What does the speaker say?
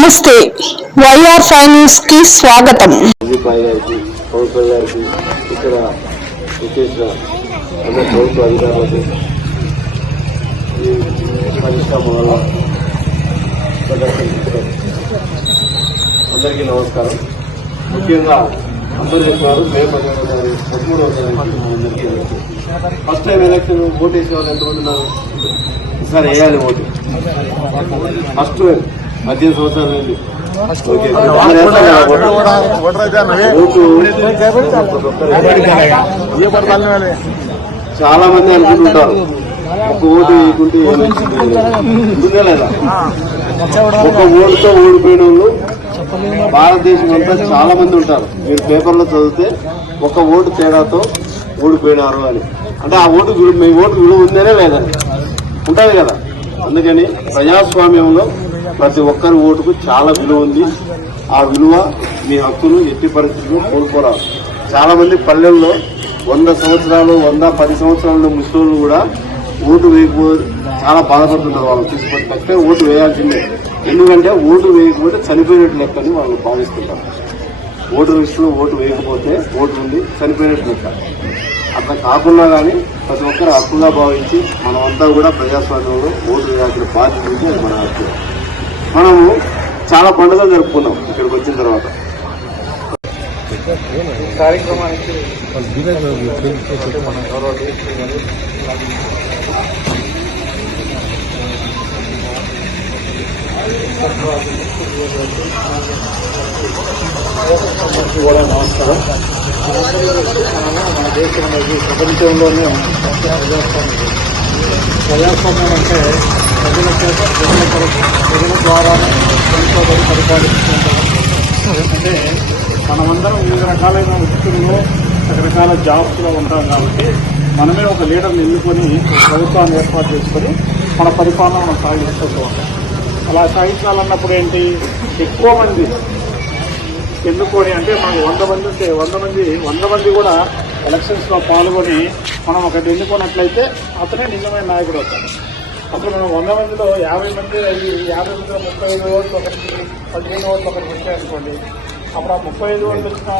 నమస్తే YR five news కి స్వాగతం. ఇక్కడ విశేష ప్రభుత్వ అధికారులకు అందరికీ నమస్కారం. ముఖ్యంగా అందరూ చెప్పారు మే 13వ తారీఖు ఫస్ట్ టైం ఎలక్షన్ ఓటు వేసే వాళ్ళు ఎంతమంది ఉన్నారు? ఈసారి వేయాలి ఓటు. ఫస్ట్ 18 సంవత్సరాలు అయింది. చాలా మంది అనుకుంటుంటారు ఒక ఓటు వేయకుంటే ఏమైంది లేదా? ఒక ఓటుతో ఓడిపోయిన వాళ్ళు భారతదేశం అంతా చాలా మంది ఉంటారు. మీరు పేపర్లో చదివితే ఒక ఓటు తేడాతో ఓడిపోయినారు అని. అంటే ఆ ఓటు మీ ఓటు విలువ ఉందనే లేదని ఉంటుంది కదా. అందుకని ప్రజాస్వామ్యంలో ప్రతి ఒక్కరి ఓటుకు చాలా విలువ ఉంది. ఆ విలువ మీ హక్కును ఎట్టి పరిస్థితుల్లో కోల్పోరాదు. చాలా మంది పల్లెల్లో 100 సంవత్సరాలు 110 సంవత్సరాల ముసలోళ్ళు కూడా ఓటు వేయకపోతే చాలా బాధపడుతుంటారు. వాళ్ళు తీసుకొని ఖచ్చితంగా ఓటు వేయాల్సిందే. ఎందుకంటే ఓటు వేయకపోతే చనిపోయినట్టు లెక్కని వాళ్ళు భావిస్తుంటారు. ఓటు లిస్టులో ఓటు వేయకపోతే ఓటు ఉంది చనిపోయినట్టు లెక్క. అట్లా కాకుండా కానీ ప్రతి ఒక్కరు హక్కుగా భావించి మనమంతా కూడా ప్రజాస్వామ్యంలో ఓటు వేయాల్సిన బాధ్యత ఉంది. అది మన హక్కు. మనము చాలా పండుగలు జరుపుకున్నాం ఇక్కడికి వచ్చిన తర్వాత. కార్యక్రమానికి కూడా నమస్కారం. మన దేశం అనేది ప్రపంచంలోనే ప్రజాస్వామ్యం అంటే ప్రజల చేత ప్రజల ద్వారా పరిపాలిస్తుంటారు. అంటే మనమందరం వివిధ రకాలైన వృత్తుల్లో రకరకాల జాబ్స్లో ఉంటాం కాబట్టి మనమే ఒక లీడర్ని ఎన్నుకొని ప్రభుత్వాన్ని ఏర్పాటు చేసుకొని మన పరిపాలన మనం సాగిస్తూ ఉంటాం. అలా సాగించాలన్నప్పుడు ఏంటి, ఎక్కువ మంది ఎన్నుకొని, అంటే మనకు 100 మంది ఉంటే 100 మంది కూడా ఎలక్షన్స్లో పాల్గొని మనం ఒకటి ఎన్నుకున్నట్లయితే అతనే నిజమైన నాయకుడు అవుతాడు. అప్పుడు మనం 100 మందిలో 50 మందిలో 35 ఓట్లు ఒకరికి 15 ఓట్లు ఒకరికి వచ్చాయనుకోండి. అప్పుడు ఆ 35 ఓట్లు వచ్చిన